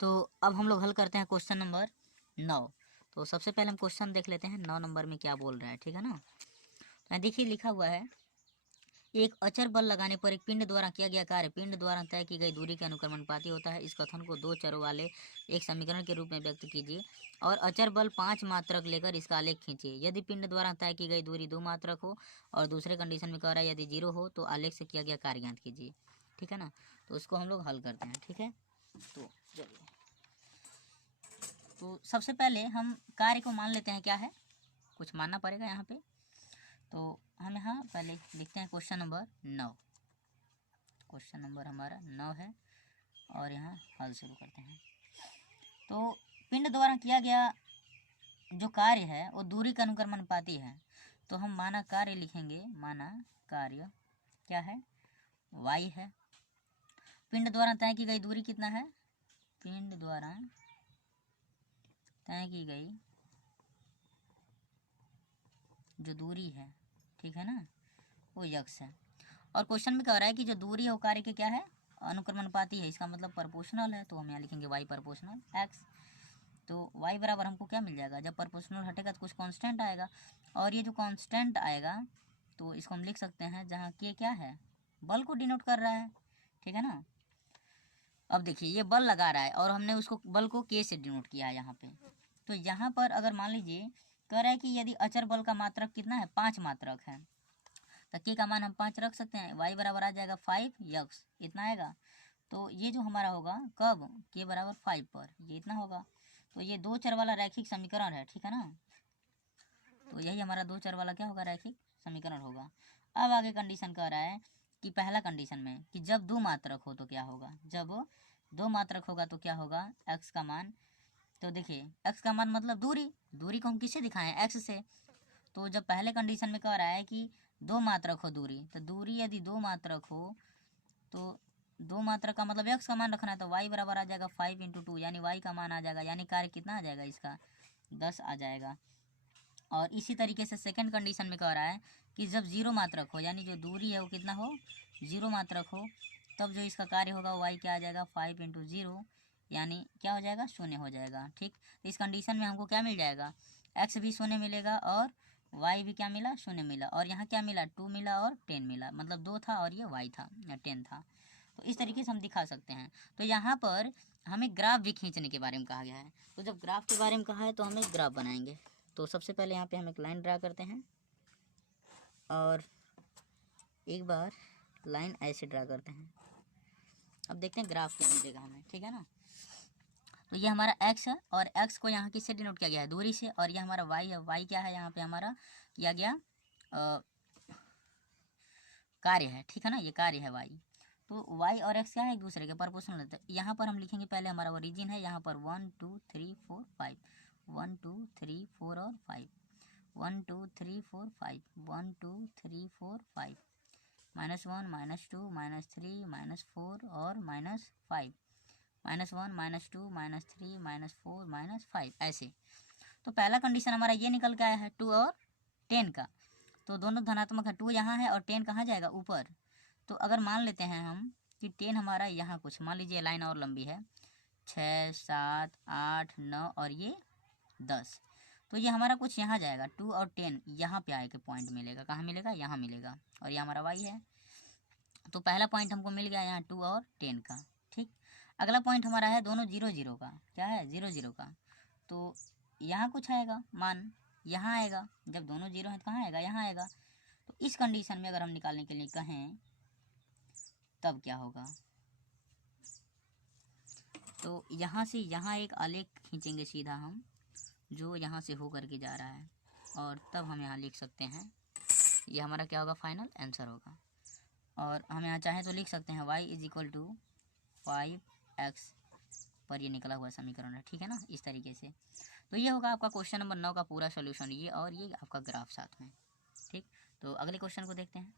तो अब हम लोग हल करते हैं क्वेश्चन नंबर 9। तो सबसे पहले हम क्वेश्चन देख लेते हैं 9 नंबर में क्या बोल रहा है, ठीक है ना। तो देखिए लिखा हुआ है, एक अचर बल लगाने पर एक पिंड द्वारा किया गया कार्य पिंड द्वारा तय की गई दूरी के अनुक्रमणपाती होता है। इस कथन को दो चरों वाले एक समीकरण के रूप में व्यक्त कीजिए और अचर बल 5 मात्रक लेकर इसका आलेख खींचिए। यदि पिंड द्वारा तय की गई दूरी 2 मात्रक हो और दूसरे कंडीशन में कह रहा है यदि 0 हो तो आलेख से किया गया कार्य ज्ञात कीजिए, ठीक है ना। तो इसको हम लोग हल करते हैं, ठीक है। तो चलिए, तो सबसे पहले हम कार्य को मान लेते हैं, क्या है, कुछ मानना पड़ेगा यहाँ पे। तो हम यहाँ पहले लिखते हैं क्वेश्चन नंबर 9। क्वेश्चन नंबर हमारा 9 है और यहाँ हल शुरू करते हैं। तो पिंड द्वारा किया गया जो कार्य है वो दूरी का अनुक्रमणपाती है। तो हम माना कार्य लिखेंगे, माना कार्य क्या है, y है। पिंड द्वारा तय की गई दूरी कितना है, पिंड द्वारा तय की गई जो दूरी है, ठीक है ना, वो यक्स है। और क्वेश्चन में कह रहा है कि जो दूरी है वो कार्य के क्या है, अनुक्रमणपाती है, इसका मतलब प्रोपोर्शनल है। तो हम यहाँ लिखेंगे y प्रोपोर्शनल x। तो y बराबर हमको क्या मिल जाएगा, जब प्रोपोर्शनल हटेगा तो कुछ कांस्टेंट आएगा, और ये जो कांस्टेंट आएगा तो इसको हम लिख सकते हैं जहाँ k क्या है, बल को डिनोट कर रहा है, ठीक है ना। अब देखिए ये बल लगा रहा है और हमने उसको बल को k से डिनोट किया है यहाँ पे। तो यहाँ पर अगर मान लीजिए कह रहा है कि यदि अचर बल का मात्रक कितना है, 5 मात्रक है, तो k का मान हम 5 रख सकते हैं। y बराबर आ जाएगा 5 यक्स, इतना आएगा। तो ये जो हमारा होगा कब, k बराबर 5 पर, ये इतना होगा। तो ये दो चर वाला रैखिक समीकरण है, ठीक है ना। तो यही हमारा दो चर वाला क्या होगा, रैखिक समीकरण होगा। अब आगे कंडीशन कह रहा है कि पहला कंडीशन में कि जब 2 मात्रक हो तो क्या होगा, जब 2 मात्रक होगा तो क्या होगा, x का मान। तो देखिए x का मान मतलब दूरी, दूरी को हम किससे दिखाएं, x से। तो जब पहले कंडीशन में कह रहा है कि 2 मात्रक हो दूरी, तो दूरी यदि 2 मात्रक हो तो 2 मात्रक का मतलब x का मान रखना है। तो y बराबर आ जाएगा 5 × 2, यानी y का मान आ जाएगा, यानी कार्य कितना आ जाएगा इसका, 10 आ जाएगा। और इसी तरीके से सेकंड कंडीशन में कह रहा है कि जब 0 मात्रक हो, यानी जो दूरी है वो कितना हो, 0 मात्रक हो, तब जो इसका कार्य होगा y क्या आ जाएगा, 5 × 0, यानी क्या हो जाएगा, शून्य हो जाएगा, ठीक। तो इस कंडीशन में हमको क्या मिल जाएगा, x भी शून्य मिलेगा और y भी क्या मिला, शून्य मिला, और यहाँ क्या मिला, 2 मिला और 10 मिला, मतलब 2 था और ये y था या 10 था। तो इस तरीके से हम दिखा सकते हैं। तो यहाँ पर हमें ग्राफ भी खींचने के बारे में कहा गया है। तो जब ग्राफ के बारे में कहा है तो हम एक ग्राफ बनाएंगे। तो सबसे पहले यहाँ पे हम एक लाइन ड्रा करते हैं और एक बार लाइन ऐसे ड्रा करते हैं। अब देखते हैं ग्राफ क्या मिलेगा हमें, ठीक है ना। तो ये हमारा x है और x को यहाँ किससे डिनोट किया गया है, दूरी से, और ये हमारा y है, y क्या है यहाँ पे हमारा किया गया कार्य है, ठीक है ना, ये कार्य है y। तो y और x क्या है, एक दूसरे के प्रोपोर्शनल है। यहाँ पर हम लिखेंगे पहले हमारा ओरिजिन है, यहाँ पर 1 2 3 4 5, 1 2 3 4 और 5, 1 2 3 4 5, 1 2 3 4 5, -1 -2 -3 -4 और -5, -1 -2 -3 -4 -5, ऐसे। तो पहला कंडीशन हमारा ये निकल के आया है 2 और 10 का, तो दोनों धनात्मक है, 2 यहाँ है और 10 कहाँ जाएगा, ऊपर। तो अगर मान लेते हैं हम कि 10 हमारा यहाँ कुछ, मान लीजिए लाइन और लंबी है, 6 7 8 9 और ये 10, तो ये हमारा कुछ यहाँ जाएगा, 2 और 10 यहाँ पे आके पॉइंट मिलेगा, कहाँ मिलेगा, यहाँ मिलेगा, और ये हमारा y है। तो पहला पॉइंट हमको मिल गया यहाँ 2 और 10 का, ठीक। अगला पॉइंट हमारा है दोनों 0 0 का, क्या है, 0 0 का। तो यहाँ कुछ आएगा मान, यहाँ आएगा, जब दोनों 0 हैं तो कहाँ आएगा, यहाँ आएगा। तो इस कंडीशन में अगर हम निकालने के लिए कहें तब क्या होगा, तो यहाँ से यहाँ एक आलेख खींचेंगे सीधा हम, जो यहाँ से हो करके जा रहा है, और तब हम यहाँ लिख सकते हैं, ये हमारा क्या होगा, फाइनल आंसर होगा। और हम यहाँ चाहें तो लिख सकते हैं y = 5x पर ये निकला हुआ समीकरण है, ठीक है ना, इस तरीके से। तो ये होगा आपका क्वेश्चन नंबर 9 का पूरा सोल्यूशन, ये और ये आपका ग्राफ साथ में, ठीक। तो अगले क्वेश्चन को देखते हैं।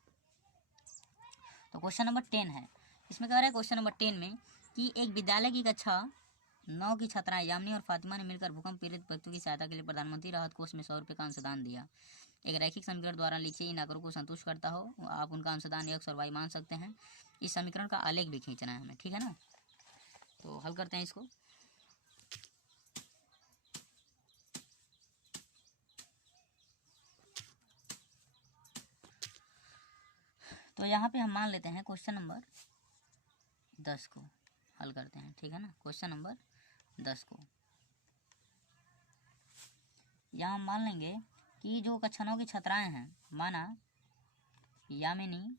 तो क्वेश्चन नंबर 10 है, इसमें कह रहा है क्वेश्चन नंबर 10 में कि एक विद्यालय की कक्षा 9 की छात्राएं यामिनी और फातिमा ने मिलकर भूकंप पीड़ित व्यक्तियों की सहायता के लिए प्रधानमंत्री राहत कोष में 100 रुपये का अंशदान दिया। एक रैखिक समीकरण द्वारा लिखिए, इन आंकड़ों को संतुष्ट करता हो, आप उनका अंशदान x और y मान सकते हैं। इस समीकरण का आलेख भी खींचना है हमें, ठीक है ना। तो हल करते हैं इसको। तो यहाँ पे हम मान लेते हैं क्वेश्चन नंबर 10 को हल करते हैं, ठीक है ना। क्वेश्चन नंबर 10 को यहाँ हम मान लेंगे कि जो कक्षा 9 की छात्राएं हैं, माना यामिनी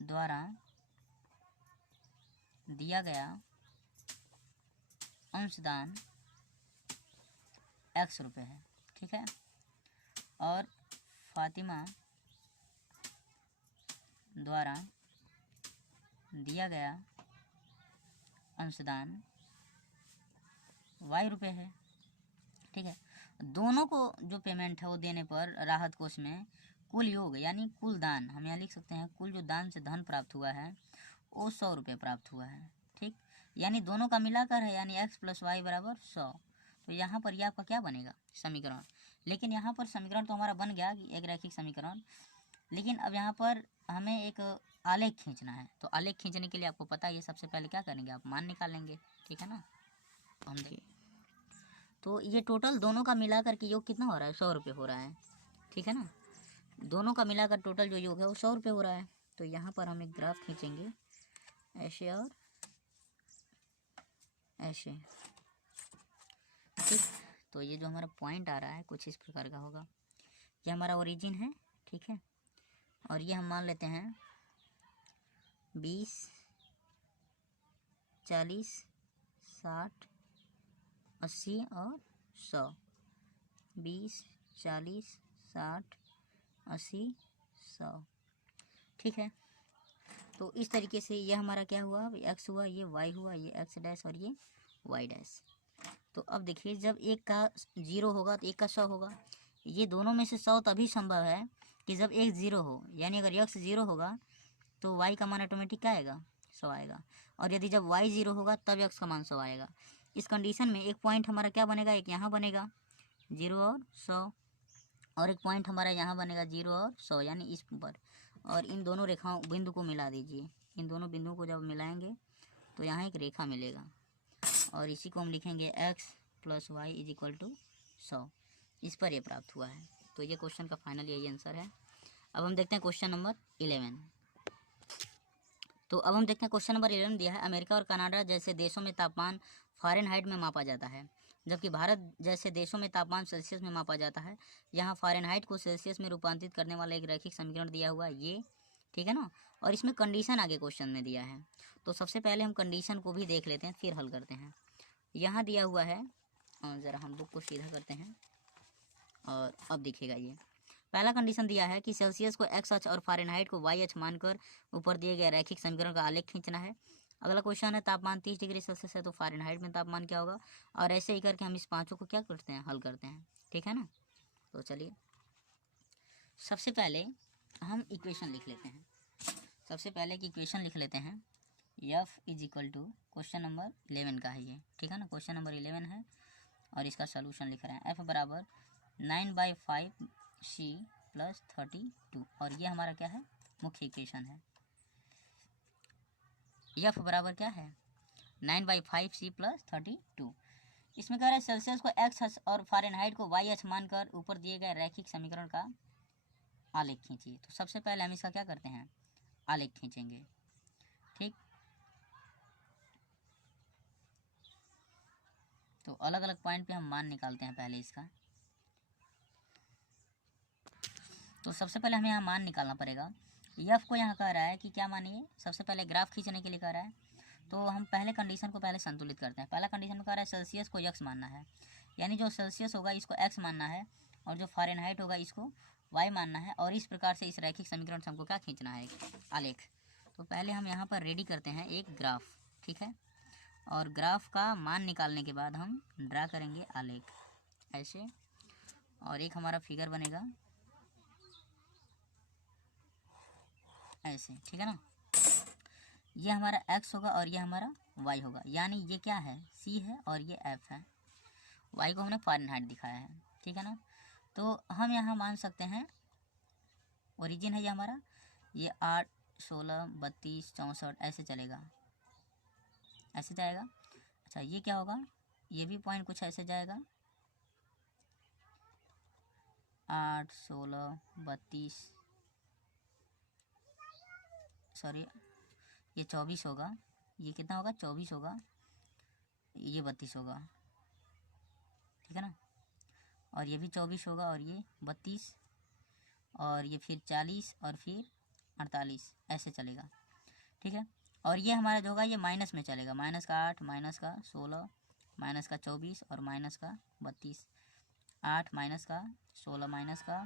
द्वारा दिया गया अंशदान X रुपये है, ठीक है, और फातिमा द्वारा दिया गया अंशदान Y रुपये है, ठीक है। दोनों को जो पेमेंट है वो देने पर राहत कोष में कुल योग यानी कुल दान, हम यहाँ लिख सकते हैं कुल जो दान से धन प्राप्त हुआ है वो 100 रुपये प्राप्त हुआ है, ठीक। यानी दोनों का मिलाकर है, यानी x + y = 100। तो यहाँ पर यह आपका क्या बनेगा, समीकरण। लेकिन यहाँ पर समीकरण तो हमारा बन गया कि एक रैखिक समीकरण, लेकिन अब यहाँ पर हमें एक आलेख खींचना है। तो आलेख खींचने के लिए आपको पता है, ये सबसे पहले क्या करेंगे, आप मान निकालेंगे, ठीक है ना। हम देखिए तो ये टोटल दोनों का मिलाकर के योग कितना हो रहा है, 100 रुपये हो रहा है, ठीक है ना। दोनों का मिलाकर टोटल जो योग है वो 100 रुपये हो रहा है। तो यहाँ पर हम एक ग्राफ खींचेंगे ऐसे और ऐसे, ठीक। तो ये जो हमारा पॉइंट आ रहा है कुछ इस प्रकार का होगा, ये हमारा ओरिजिन है, ठीक है। और ये हम मान लेते हैं 20, 40, 60, 80 और 100, 20, 40, 60, 80, 100, ठीक है। तो इस तरीके से ये हमारा क्या हुआ, x हुआ, ये y हुआ, ये x डैश और ये y डैश। तो अब देखिए जब एक का 0 होगा तो एक का 100 होगा। ये दोनों में से 100 तभी संभव है कि जब एक 0 हो, यानी अगर x 0 होगा तो y का मान ऑटोमेटिक क्या आएगा, 100 आएगा। और यदि जब y 0 होगा तब x का मान 100 आएगा। इस कंडीशन में एक पॉइंट हमारा क्या बनेगा, एक यहाँ बनेगा 0 और 100, और एक पॉइंट हमारा यहाँ बनेगा 0 और 100, यानी इस पर। और इन दोनों रेखाओं बिंदु को मिला दीजिए। इन दोनों बिंदुओं को जब मिलाएंगे तो यहाँ एक रेखा मिलेगा, और इसी को हम लिखेंगे x + y = 100। इस पर ये प्राप्त हुआ है। तो ये क्वेश्चन का फाइनल यही आंसर है। अब हम देखते हैं क्वेश्चन नंबर 11। तो अब हम देखते हैं क्वेश्चन नंबर 11 दिया है, अमेरिका और कनाडा जैसे देशों में तापमान फ़ारेनहाइट में मापा जाता है, जबकि भारत जैसे देशों में तापमान सेल्सियस में मापा जाता है। यहाँ फ़ारेनहाइट को सेल्सियस में रूपांतरित करने वाला एक रैखिक समीकरण दिया हुआ है ये, ठीक है ना। और इसमें कंडीशन आगे क्वेश्चन में दिया है। तो सबसे पहले हम कंडीशन को भी देख लेते हैं, फिर हल करते हैं। यहाँ दिया हुआ है, ज़रा हम बुक को सीधा करते हैं और अब दिखेगा ये। पहला कंडीशन दिया है कि सेल्सियस को x अक्ष और फ़ारेनहाइट को y अक्ष मानकर ऊपर दिए गए रैखिक समीकरण का आलेख खींचना है। अगला क्वेश्चन है तापमान 30 डिग्री सेल्सियस है तो फ़ारेनहाइट में तापमान क्या होगा, और ऐसे ही करके हम इस पाँचों को क्या करते हैं, हल करते हैं, ठीक है ना। तो चलिए सबसे पहले हम इक्वेशन लिख लेते हैं। सबसे पहले की इक्वेशन लिख लेते हैं, F = क्वेश्चन नंबर 11 का है ये, ठीक है ना। क्वेश्चन नंबर 11 है और इसका सोल्यूशन लिख रहे हैं। F = 9/5c + 32, और ये हमारा क्या है, मुख्य इक्वेशन है। F बराबर क्या है, 9/5c + 32। इसमें कह रहा है सेल्सियस को x अक्ष और फ़ारेनहाइट को y अक्ष मानकर ऊपर दिए गए रैखिक समीकरण का आलेख खींचिए। तो सबसे पहले हम इसका क्या करते हैं, आलेख खींचेंगे, ठीक। तो अलग अलग पॉइंट पे हम मान निकालते हैं पहले इसका। तो सबसे पहले हमें यहाँ मान निकालना पड़ेगा। F को यहाँ कह रहा है कि क्या मानिए, सबसे पहले ग्राफ खींचने के लिए कह रहा है। तो हम पहले कंडीशन को पहले संतुलित करते हैं। पहला कंडीशन में कह रहा है सेल्सियस को x मानना है, यानी जो सेल्सियस होगा इसको x मानना है, और जो फ़ारेनहाइट होगा इसको y मानना है। और इस प्रकार से इस रैखिक समीकरण से हमको क्या खींचना है, आलेख। तो पहले हम यहाँ पर रेडी करते हैं एक ग्राफ, ठीक है। और ग्राफ का मान निकालने के बाद हम ड्रा करेंगे आलेख ऐसे, और एक हमारा फिगर बनेगा ऐसे, ठीक है ना। ये हमारा x होगा और ये हमारा y होगा, यानी ये क्या है, c है और ये f है। y को हमने फ़ारेनहाइट दिखाया है, ठीक है ना। तो हम यहाँ मान सकते हैं ओरिजिन है ये हमारा, ये 8, 16, 32, 64 ऐसे चलेगा, ऐसे जाएगा। अच्छा ये क्या होगा, ये भी पॉइंट कुछ ऐसे जाएगा, 8, 16, 32, सॉरी ये 24 होगा, ये कितना होगा 24 होगा, ये 32 होगा, ठीक है ना, और ये भी 24 होगा और ये 32, और ये फिर 40 और फिर 48, ऐसे चलेगा, ठीक है। और ये हमारा जो होगा ये माइनस में चलेगा, माइनस का 8, माइनस का 16, माइनस का 24 और माइनस का 32, 8 माइनस का 16, माइनस का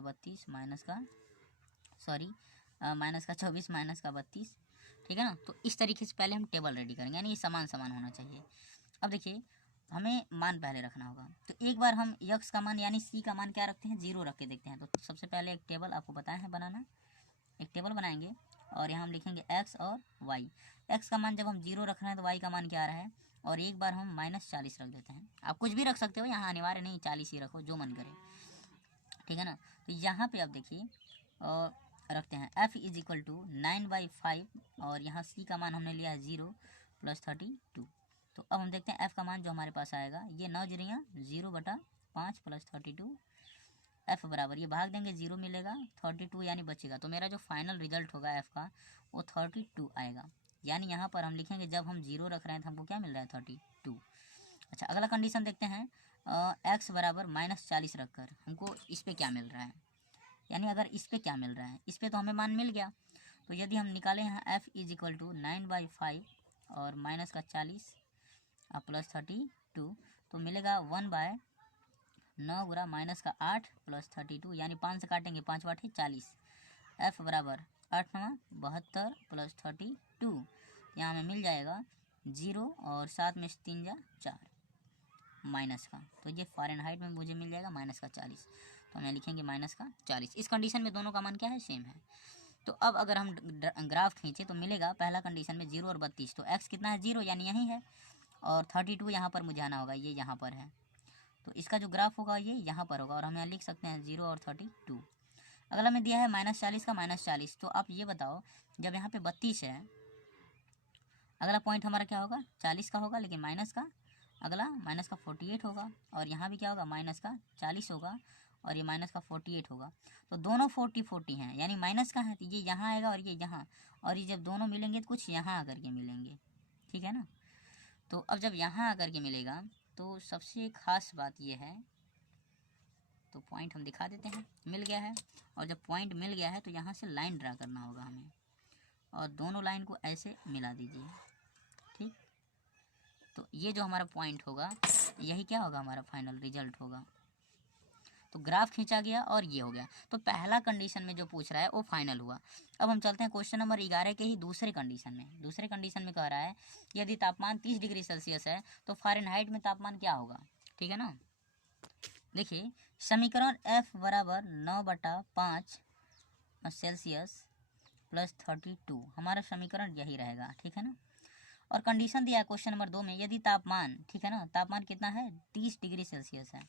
32, माइनस का माइनस का 24, माइनस का 32, ठीक है ना। तो इस तरीके से पहले हम टेबल रेडी करेंगे, यानी ये समान समान होना चाहिए। अब देखिए हमें मान पहले रखना होगा, तो एक बार हम यक्स का मान यानी सी का मान क्या रखते हैं, 0 रख के देखते हैं। तो सबसे पहले एक टेबल आपको बताया है बनाना, एक टेबल बनाएंगे और यहाँ हम लिखेंगे एक्स और वाई। एक्स का मान जब हम 0 रख रहे हैं तो वाई का मान क्या आ रहा है, और एक बार हम -40 रख देते हैं। आप कुछ भी रख सकते हो, यहाँ अनिवार्य नहीं 40 ही रखो, जो मन करे, ठीक है ना। तो यहाँ पे आप देखिए रखते हैं f इज इक्वल टू 9/5 और यहाँ c का मान हमने लिया है 0 + 32। तो अब हम देखते हैं f का मान जो हमारे पास आएगा, ये 9 0 0/5 + 32, f बराबर ये भाग देंगे 0 मिलेगा 32 यानी बचेगा। तो मेरा जो फाइनल रिजल्ट होगा f का वो 32 आएगा। यानी यहाँ पर हम लिखेंगे जब हम 0 रख रहे हैं तो हमको क्या मिल रहा है 32। अच्छा अगला कंडीशन देखते हैं, x बराबर -40 रखकर हमको इस पे क्या मिल रहा है, यानी अगर इस पे क्या मिल रहा है, इस पे तो हमें मान मिल गया। तो यदि हम निकालें यहाँ f इज इक्वल टू 9/5 और माइनस का 40 + 32, तो मिलेगा 1/9 गुना माइनस का 8 + 32, यानी 5 से काटेंगे 5 × 8 = 40। f बराबर 8 9 72 + 32, यहाँ हमें मिल जाएगा 0 और 7 में 3 जा 4 माइनस का, तो ये फ़ारेनहाइट में मुझे मिल जाएगा -40। तो हमें लिखेंगे -40। इस कंडीशन में दोनों का मान क्या है, सेम है। तो अब अगर हम ग्राफ खींचे तो मिलेगा पहला कंडीशन में 0 और 32, तो x कितना है 0 यानी यही है, और 32 यहाँ पर मुझे आना होगा, ये यहाँ पर है। तो इसका जो ग्राफ होगा ये यहाँ पर होगा, और हम यहाँ लिख सकते हैं 0 और 32। अगला में दिया है -40 का -40, तो आप ये बताओ जब यहाँ पे 32 है, अगला पॉइंट हमारा क्या होगा 40 का होगा, लेकिन माइनस का अगला माइनस का 48 होगा, और यहाँ भी क्या होगा माइनस का 40 होगा, और ये माइनस का 48 होगा। तो दोनों 40 हैं, यानी माइनस का है तो ये यहाँ आएगा और ये यहाँ, और ये जब दोनों मिलेंगे तो कुछ यहाँ आकर के मिलेंगे, ठीक है ना। तो अब जब यहाँ आकर के मिलेगा तो सबसे खास बात ये है, तो पॉइंट हम दिखा देते हैं, मिल गया है। और जब पॉइंट मिल गया है तो यहाँ से लाइन ड्रा करना होगा हमें, और दोनों लाइन को ऐसे मिला दीजिए, ठीक। तो ये जो हमारा पॉइंट होगा यही क्या होगा, हमारा फाइनल रिजल्ट होगा। तो ग्राफ खींचा गया और ये हो गया। तो पहला कंडीशन में जो पूछ रहा है वो फाइनल हुआ। अब हम चलते हैं क्वेश्चन नंबर 11 के ही दूसरे कंडीशन में। दूसरे कंडीशन में कह रहा है यदि तापमान 30 डिग्री सेल्सियस है तो फ़ारेनहाइट में तापमान क्या होगा, ठीक है ना। देखिए समीकरण f बराबर 9/5 सेल्सियस + 32, हमारा समीकरण यही रहेगा, ठीक है ना। और कंडीशन दिया है क्वेश्चन नंबर 2 में, यदि तापमान, ठीक है ना, तापमान कितना है 30 डिग्री सेल्सियस है,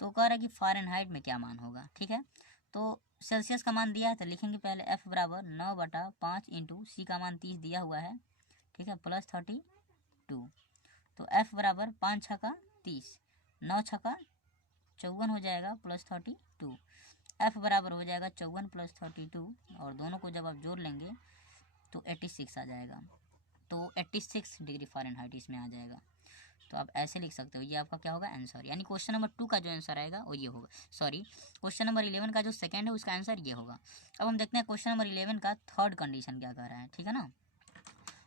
तो कह रहा है कि फ़ारेनहाइट में क्या मान होगा, ठीक है। तो सेल्सियस का मान दिया है तो लिखेंगे पहले f बराबर 9/5 इंटू सी का मान 30 दिया हुआ है, ठीक है, + 32। तो f बराबर 5 छक्का 30, 9 छक्का 54 हो जाएगा + 32। f बराबर हो जाएगा 54 + 32, और दोनों को जब आप जोड़ लेंगे तो 86 आ जाएगा। तो 86 डिग्री फ़ारेनहाइट इसमें आ जाएगा। तो आप ऐसे लिख सकते हो, ये आपका क्या होगा आंसर, यानी क्वेश्चन नंबर 2 का जो आंसर आएगा वो ये होगा। सॉरी, क्वेश्चन नंबर 11 का जो सेकंड है उसका आंसर ये होगा। अब हम देखते हैं क्वेश्चन नंबर 11 का थर्ड कंडीशन क्या कह रहा है, ठीक है ना।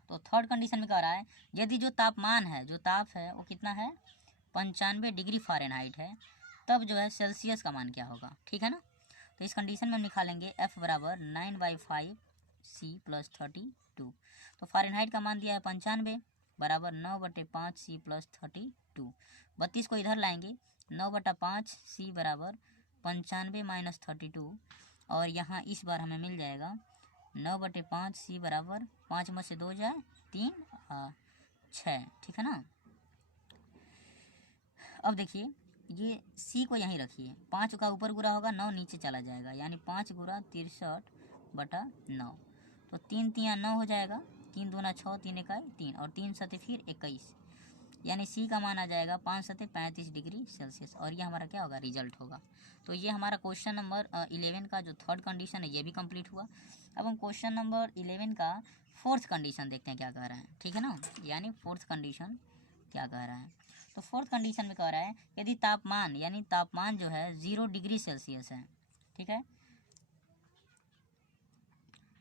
तो थर्ड कंडीशन में कह रहा है यदि जो तापमान है, जो ताप है वो कितना है 95 डिग्री फ़ारेनहाइट है, तब जो है सेल्सियस का मान क्या होगा, ठीक है ना। तो इस कंडीशन में हम निकालेंगे f बराबर 9/5 C + 32। तो फ़ारेनहाइट का मान दिया है 95 बराबर 9/5 C + 32। 32 को इधर लाएंगे, 9/5 C बराबर 95 - 32, और यहाँ इस बार हमें मिल जाएगा 9/5 C बराबर 5 में से 2 जाए 3 6, ठीक है ना। अब देखिए ये C को यहीं रखिए, 5 का ऊपर गुना होगा 9 नीचे चला जाएगा, यानी 5 गुना 63/9। तो 3 × 3 = 9 हो जाएगा, 3 दूना 6, 3 × 1 = 3, और 3 × 7 फिर 21, यानी सी का मान आ जाएगा 5 सतह 35 डिग्री सेल्सियस, और ये हमारा क्या होगा, रिजल्ट होगा। तो ये हमारा क्वेश्चन नंबर 11 का जो थर्ड कंडीशन है ये भी कंप्लीट हुआ। अब हम क्वेश्चन नंबर 11 का फोर्थ कंडीशन देखते हैं क्या कह रहा है, ठीक है ना, यानी फोर्थ कंडीशन क्या कह रहा है। तो फोर्थ कंडीशन में कह रहा है यदि तापमान, यानी तापमान जो है 0 डिग्री सेल्सियस है, ठीक है,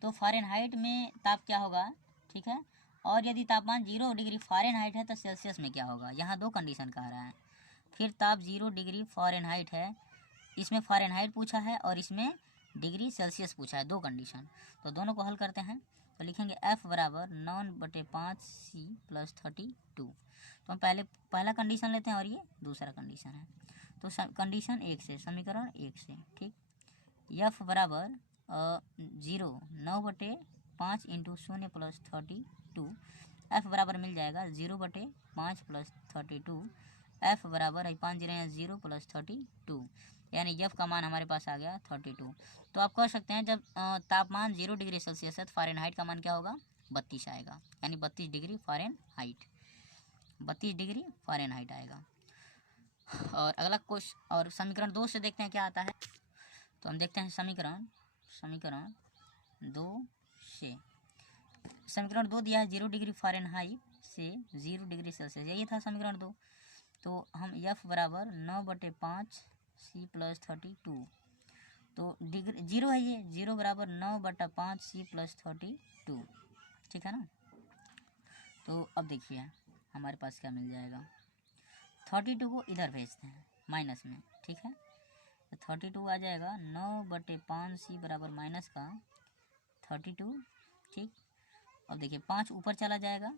तो फ़ारेनहाइट में ताप क्या होगा, ठीक है, और यदि तापमान 0 डिग्री फ़ारेनहाइट है तो सेल्सियस में क्या होगा। यहाँ दो कंडीशन कह रहा है। फिर ताप 0 डिग्री फ़ारेनहाइट है, इसमें फ़ारेनहाइट पूछा है और इसमें डिग्री सेल्सियस पूछा है, दो कंडीशन। तो दोनों को हल करते हैं। तो लिखेंगे F बराबर 9/5 C + 32। तो हम पहला कंडीशन लेते हैं और ये दूसरा कंडीशन है। तो कंडीशन 1 से, समीकरण 1 से, ठीक, F बराबर 9/5 × 0 + 32। F बराबर मिल जाएगा 0/5 + 32। F बराबर है 5 0 0 + 32, यानी F का मान हमारे पास आ गया 32। तो आप कह सकते हैं जब तापमान 0 डिग्री सेल्सियस है तो फ़ारेनहाइट का मान क्या होगा, 32 आएगा, यानी 32 डिग्री फ़ारेनहाइट, 32 डिग्री फ़ारेनहाइट आएगा। और अगला क्वेश्चन, और समीकरण 2 से देखते हैं क्या आता है। तो हम देखते हैं समीकरण 2 से। समीकरण 2 दिया है 0 डिग्री फ़ारेनहाइट से 0 डिग्री सेल्सियस, यही था समीकरण 2। तो हम F बराबर 9/5 C + 32। तो डिग्री 0 है, ये 0 बराबर 9/5 C + 32, ठीक है ना। तो अब देखिए हमारे पास क्या मिल जाएगा, 32 को इधर भेजते हैं माइनस में, ठीक है, तो 32 आ जाएगा 9/5 C बराबर माइनस का 32, ठीक। अब देखिए 5 ऊपर चला जाएगा,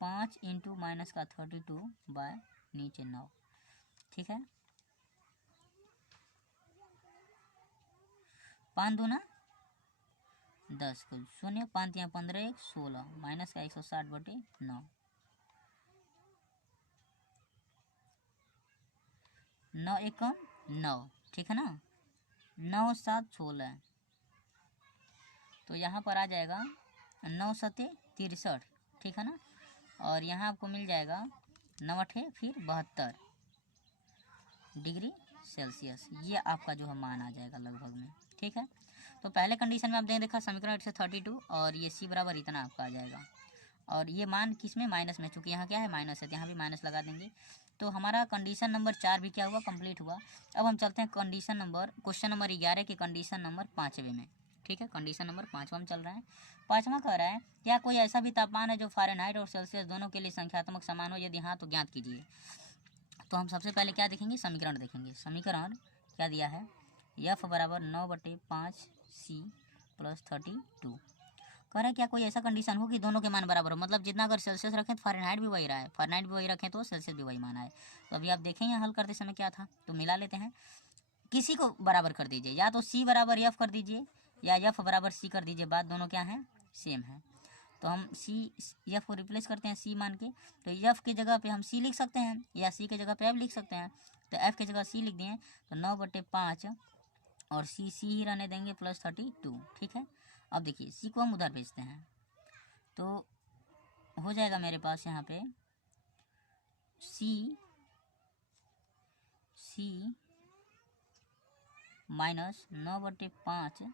5 × माइनस का 32 बाय नीचे 9, ठीक है, 5 दूना 10 कुल 0, 5 यहाँ 15 1 16 माइनस का 160/9, 9 1 9, ठीक है ना, 9 7 16, तो यहाँ पर आ जाएगा 9 7 63, ठीक है ना, और यहाँ आपको मिल जाएगा 9 8 फिर 72 डिग्री सेल्सियस, ये आपका जो है मान आ जाएगा लगभग में, ठीक है। तो पहले कंडीशन में आप देखा समीकरण 8 से 32, और ये C बराबर इतना आपका आ जाएगा, और ये मान किस में, माइनस में, चूँकि यहाँ क्या है माइनस है तो यहाँ भी माइनस लगा देंगे। तो हमारा कंडीशन नंबर 4 भी क्या हुआ, कंप्लीट हुआ। अब हम चलते हैं क्वेश्चन नंबर 11 के कंडीशन नंबर 5वें में, ठीक है, कंडीशन नंबर 5वां में चल रहा है। 5वां कह रहा है क्या कोई ऐसा भी तापमान है जो फ़ारेनहाइट और सेल्सियस दोनों के लिए संख्यात्मक समान हो, यदि हाँ तो ज्ञात कीजिए। तो हम सबसे पहले क्या देखेंगे, समीकरण देखेंगे। समीकरण क्या दिया है, F बराबर 9/5 C + 32। कह रहा है क्या कोई ऐसा कंडीशन हो कि दोनों के मान बराबर हो, मतलब जितना अगर सेल्सियस रखें तो फ़ारेनहाइट भी वही रहा है, फ़ारेनहाइट भी वही रखें तो सेल्सियस भी वही मान आए। तो अभी आप देखें यहाँ हल करते समय क्या था, तो मिला लेते हैं, किसी को बराबर कर दीजिए, या तो C बराबर F कर दीजिए या F बराबर C कर दीजिए, बात दोनों क्या हैं, सेम है। तो हम F को रिप्लेस करते हैं C मान के, तो F की जगह पे हम C लिख सकते हैं या C की जगह पे F लिख सकते हैं। तो F की जगह C लिख दिए, तो 9/5 और C ही रहने देंगे +32, ठीक है। अब देखिए C को हम उधर भेजते हैं, तो हो जाएगा मेरे पास यहाँ पे C माइनस 9/5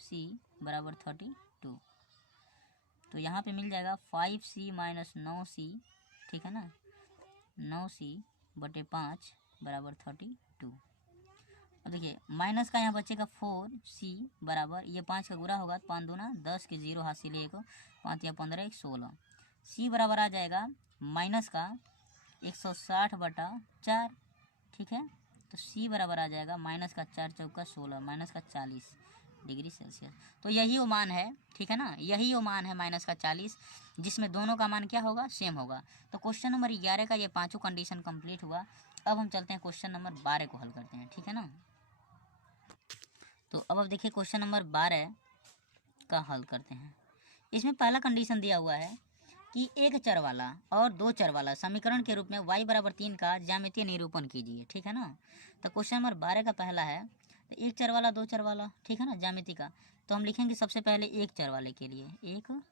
C बराबर 32। तो यहाँ पे मिल जाएगा 5C माइनस 9C, ठीक है ना, 9C/5 बराबर 32। अब देखिए माइनस का यहाँ बचेगा 4C बराबर, ये 5 का गुणा होगा तो 5 दूना 10 के 0 हासिल 1, 5 या 15 1 16, C बराबर आ जाएगा माइनस का 160/4, ठीक है। तो C बराबर आ जाएगा माइनस का 4 चौका 16 माइनस का 40 डिग्री सेल्सियस। तो यही वो मान है, ठीक है ना, यही वो मान है माइनस का 40, जिसमें दोनों का मान क्या होगा, सेम होगा। तो क्वेश्चन नंबर 11 का ये पाँचों कंडीशन कंप्लीट हुआ। अब हम चलते हैं क्वेश्चन नंबर 12 को हल करते हैं, ठीक है ना। तो अब देखिए क्वेश्चन नंबर 12 का हल करते हैं। इसमें पहला कंडीशन दिया हुआ है कि एक चर वाला और दो चर वाला समीकरण के रूप में y बराबर 3 का ज्यामितीय निरूपण कीजिए, ठीक है ना। तो क्वेश्चन नंबर 12 का पहला है तो एक चर वाला दो चर वाला, ठीक है ना, ज्यामिति का। तो हम लिखेंगे सबसे पहले एक चर वाले के लिए, एक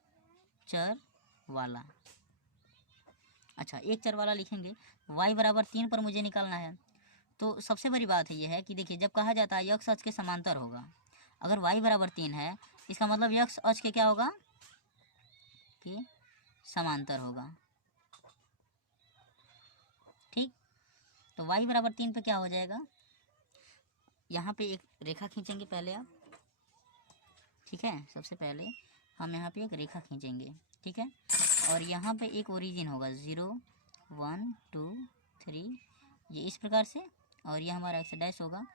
चर वाला। अच्छा, एक चर वाला लिखेंगे, y बराबर 3 पर मुझे निकालना है। तो सबसे बड़ी बात ये है कि देखिए, जब कहा जाता है यक्ष अक्ष के समांतर होगा, अगर y बराबर 3 है, इसका मतलब यक्ष अक्ष के क्या होगा कि समांतर होगा। ठीक, तो y बराबर 3 पे क्या हो जाएगा, यहाँ पे एक रेखा खींचेंगे पहले आप, ठीक है। सबसे पहले हम यहाँ पे एक रेखा खींचेंगे, ठीक है। और यहाँ पे एक ओरिजिन होगा 0 1 2 3, ये इस प्रकार से, और ये हमारा एक्स डैश होगा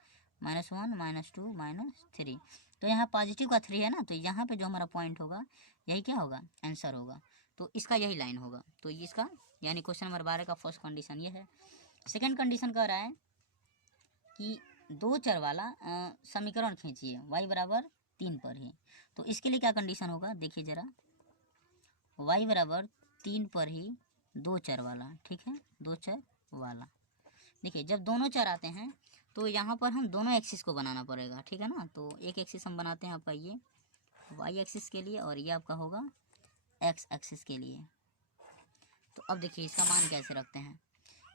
-1 -2 -3। तो यहाँ पॉजिटिव का 3 है ना, तो यहाँ पे जो हमारा पॉइंट होगा यही क्या होगा, आंसर होगा। तो इसका यही लाइन होगा। तो इसका यानी क्वेश्चन नंबर 12 का फर्स्ट कंडीशन ये है। सेकेंड कंडीशन कह रहा है कि दो चर वाला समीकरण खींचिए y बराबर 3 पर ही। तो इसके लिए क्या कंडीशन होगा, देखिए ज़रा, y बराबर 3 पर ही दो चर वाला, ठीक है, दो चर वाला। देखिए, जब दोनों चर आते हैं तो यहाँ पर हम दोनों एक्सिस को बनाना पड़ेगा, ठीक है ना। तो एक एक्सिस हम बनाते हैं आपका ये y एक्सिस के लिए, और ये आपका होगा x एक्सिस के लिए। तो अब देखिए इसका मान कैसे रखते हैं।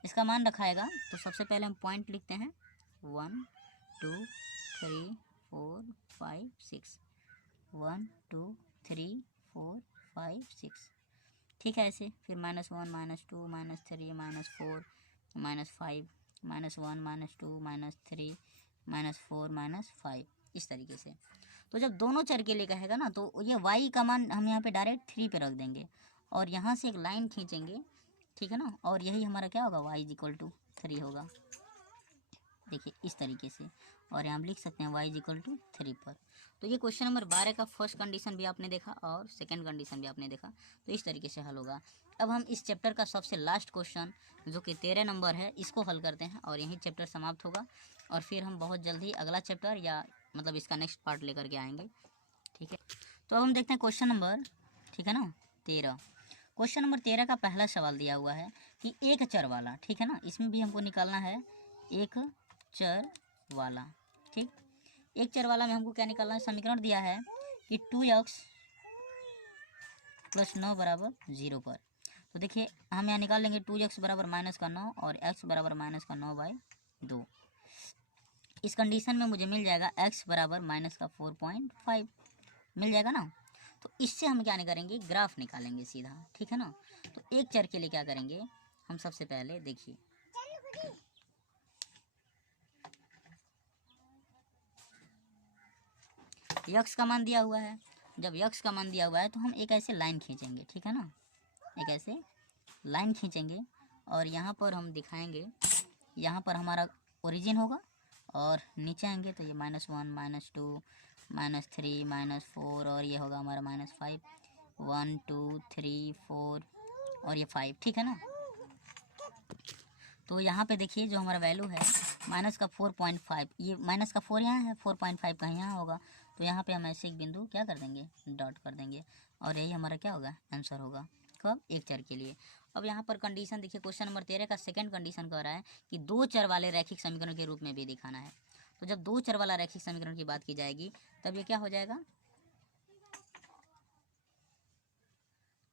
इसका मान रखाएगा तो सबसे पहले हम पॉइंट लिखते हैं 1 2 3 4 5 6, 1 2 3 4 5 6, ठीक है। ऐसे फिर -1 -2 -3 -4 -5 -1 -2 -3 -4 -5, इस तरीके से। तो जब दोनों चर के लिए कहेगा ना, तो ये y का मान हम यहाँ पे डायरेक्ट 3 पे रख देंगे, और यहाँ से एक लाइन खींचेंगे, ठीक है ना। और यही हमारा क्या होगा, y = 3 होगा, देखिए इस तरीके से। और यहाँ हम लिख सकते हैं y = 3 पर। तो ये क्वेश्चन नंबर 12 का फर्स्ट कंडीशन भी आपने देखा और सेकंड कंडीशन भी आपने देखा। तो इस तरीके से हल होगा। अब हम इस चैप्टर का सबसे लास्ट क्वेश्चन जो कि 13 नंबर है, इसको हल करते हैं और यही चैप्टर समाप्त होगा। और फिर हम बहुत जल्दी अगला चैप्टर या मतलब इसका नेक्स्ट पार्ट लेकर के आएंगे, ठीक है। तो अब हम देखते हैं क्वेश्चन नंबर, ठीक है ना, 13। क्वेश्चन नंबर 13 का पहला सवाल दिया हुआ है कि एक चर वाला, ठीक है ना, इसमें भी हमको निकालना है एक चर वाला, ठीक। एक चर वाला में हमको क्या निकालना है, समीकरण दिया है कि 2x + 9 = 0 पर। तो देखिए हम यहाँ निकाल लेंगे 2x बराबर -9 और x बराबर -9/2। इस कंडीशन में मुझे मिल जाएगा x बराबर -4.5 मिल जाएगा ना। तो इससे हम क्या नहीं करेंगे, ग्राफ निकालेंगे सीधा, ठीक है ना। तो एक चर के लिए क्या करेंगे हम, सबसे पहले देखिए यक्स का मान दिया हुआ है। जब यक्स का मान दिया हुआ है तो हम एक ऐसे लाइन खींचेंगे, ठीक है ना, एक ऐसे लाइन खींचेंगे और यहाँ पर हम दिखाएंगे, यहाँ पर हमारा ओरिजिन होगा और नीचे आएंगे तो ये -1 -2 -3 -4 और ये होगा हमारा -5, 1 2 3 4 और ये 5, ठीक है ना। तो यहाँ पे देखिए जो हमारा वैल्यू है -4.5, ये -4 यहाँ है, 4.5 कहीं यहाँ होगा। तो यहाँ पे हम ऐसे एक बिंदु क्या कर देंगे, डॉट कर देंगे, और यही हमारा क्या होगा, आंसर होगा। कब, एक चर के लिए। अब यहाँ पर कंडीशन देखिए, क्वेश्चन नंबर 13 का सेकंड कंडीशन कह रहा है कि दो चर वाले रैखिक समीकरण के रूप में भी दिखाना है। तो जब दो चर वाला रैखिक समीकरण की बात की जाएगी तब ये क्या हो जाएगा,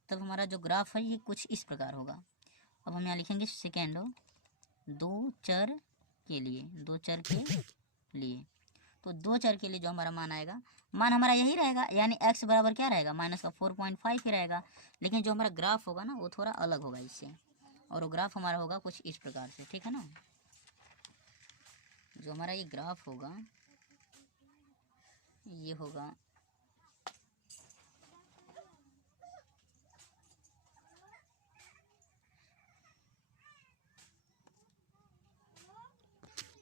तब हमारा जो ग्राफ है ये कुछ इस प्रकार होगा। अब हम यहाँ लिखेंगे सेकेंड, दो चर के लिए, दो चर के लिए। तो दो चर के लिए जो हमारा मान आएगा, मान हमारा यही रहेगा, यानी x बराबर क्या रहेगा, -4.5 ही रहेगा। लेकिन जो हमारा ग्राफ होगा ना वो थोड़ा अलग होगा इससे, और वो ग्राफ हमारा होगा कुछ इस प्रकार से, ठीक है ना। जो हमारा ये ग्राफ होगा ये होगा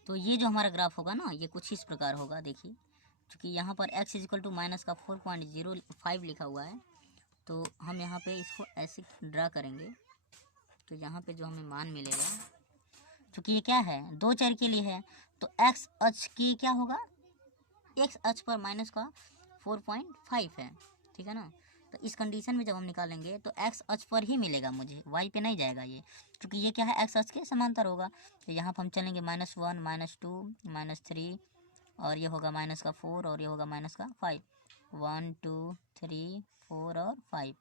तो ये जो हमारा ग्राफ होगा ना ये कुछ इस प्रकार होगा। देखिए क्योंकि यहाँ पर x = -4.05 लिखा हुआ है, तो हम यहाँ पे इसको ऐसे ड्रा करेंगे। तो यहाँ पे जो हमें मान मिलेगा, क्योंकि ये क्या है, दो चर के लिए है, तो x अक्ष की क्या होगा, x अक्ष पर -4.5 है, ठीक है ना। तो इस कंडीशन में जब हम निकालेंगे तो x अक्ष पर ही मिलेगा मुझे, y पे नहीं जाएगा ये, क्योंकि ये क्या है, x अक्ष के समांतर होगा। तो यहाँ पर हम चलेंगे -1 -2 -3 और ये होगा -4 और ये होगा -5, 1 2 3 4 और 5,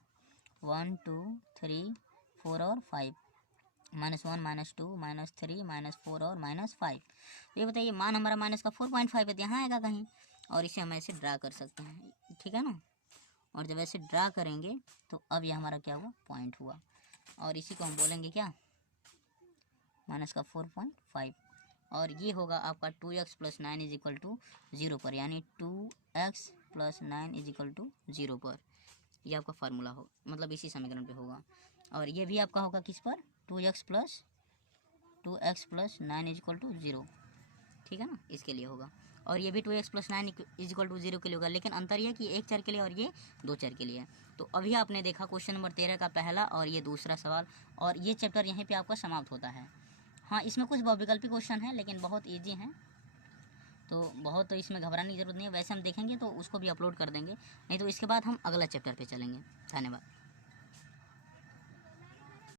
1 2 3 4 और 5, -1 -2 -3 -4 और -5। तो ये बताइए मान हमारा माइनस का 4.5 है, यहाँ आएगा कहीं, और इसे हम ऐसे ड्रा कर सकते हैं, ठीक है ना। और जब ऐसे ड्रा करेंगे तो अब ये हमारा क्या हुआ, पॉइंट हुआ, और इसी को हम बोलेंगे क्या, माइनस का 4.5। और ये होगा आपका 2x + 9 = 0 पर, यानी 2x + 9 = 0 पर। ये आपका फार्मूला हो, मतलब इसी समीकरण पे होगा। और ये भी आपका होगा किस पर, 2x + 9 = 0, ठीक है ना, इसके लिए होगा। और ये भी 2x + 9 = 0 के लिए होगा, लेकिन अंतर यह कि एक चर के लिए और ये दो चर के लिए। तो अभी आपने देखा क्वेश्चन नंबर 13 का पहला और ये दूसरा सवाल, और ये चैप्टर यहीं पे आपका समाप्त होता है। हाँ, इसमें कुछ बहुविकल्पी क्वेश्चन हैं, लेकिन बहुत ईजी हैं, तो बहुत तो इसमें घबराने की जरूरत नहीं है। वैसे हम देखेंगे तो उसको भी अपलोड कर देंगे, नहीं तो इसके बाद हम अगला चैप्टर पे चलेंगे। धन्यवाद।